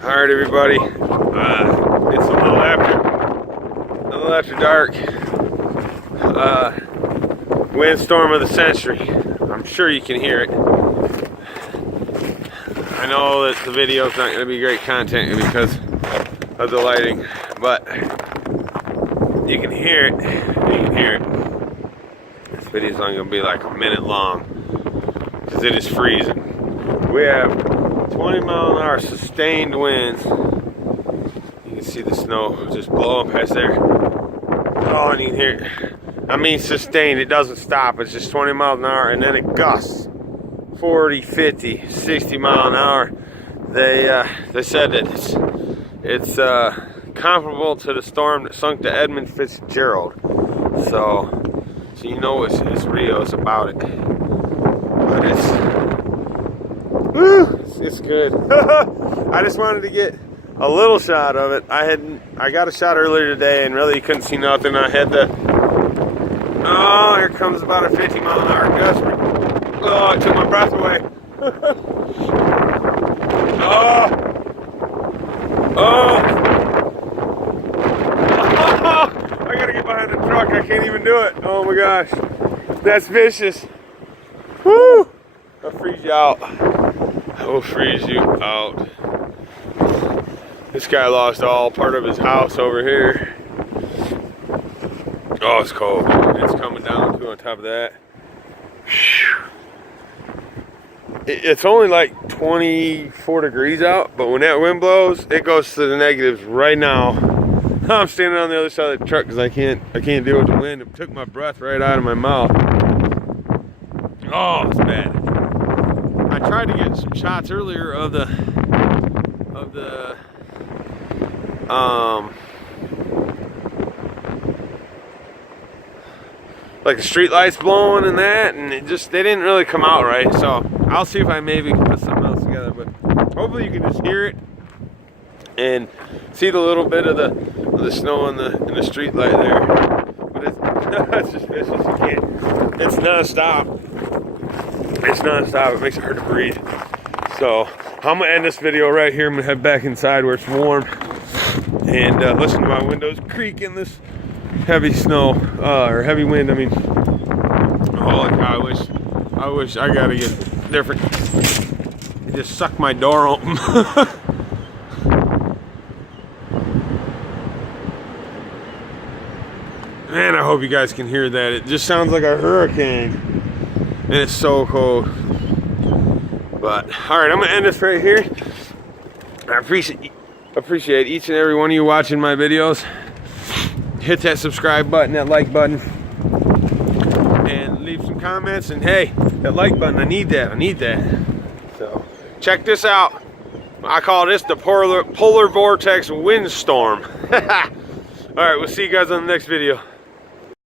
All right, everybody. It's a little after dark. Windstorm of the century. I'm sure you can hear it. I know that the video's not going to be great content because of the lighting, but you can hear it. You can hear it. This video's only going to be like a minute long because it is freezing. We have 20-mile-an-hour sustained winds. You can see the snow just blowing past there. Oh, and you can hear it. I mean sustained, it doesn't stop. It's just 20 miles an hour, and then it gusts 40, 50, 60 mile an hour. They said that it's comparable to the storm that sunk the Edmund Fitzgerald. So you know it's real. It's about it. But it's good. I just wanted to get a little shot of it. I got a shot earlier today and really couldn't see nothing. I had here comes about a 50 mile an hour gust. Oh, it took my breath away. I gotta get behind the truck. I can't even do it. Oh my gosh. That's vicious. Woo! I'll freeze you out. I will freeze you out. This guy lost all part of his house over here. Oh, it's cold. It's coming down too on top of that. It's only like 24 degrees out, but when that wind blows, it goes to the negatives right now. I'm standing on the other side of the truck because I can't deal with the wind. It took my breath right out of my mouth. Oh, it's bad. I tried to get some shots earlier of the like the street lights blowing and that, and they didn't really come out right. So I'll see if I maybe can put something else together, but hopefully you can just hear it and see the little bit of the snow in the street light there. But it's just vicious. You can't. It's non-stop. It's non-stop. It makes it hard to breathe. So I'm gonna end this video right here. I'm gonna head back inside where it's warm and listen to my windows creak in this heavy snow or heavy wind. I mean, holy cow! I wish I gotta get different. It just sucked my door open. Man, I hope you guys can hear that. It just sounds like a hurricane, and it's so cold. But all right, I'm gonna end this right here. I appreciate each and every one of you watching my videos. Hit that subscribe button, that like button, and leave some comments. And hey, that like button, I need that. So check this out. I call this the polar vortex windstorm. All right, we'll see you guys on the next video.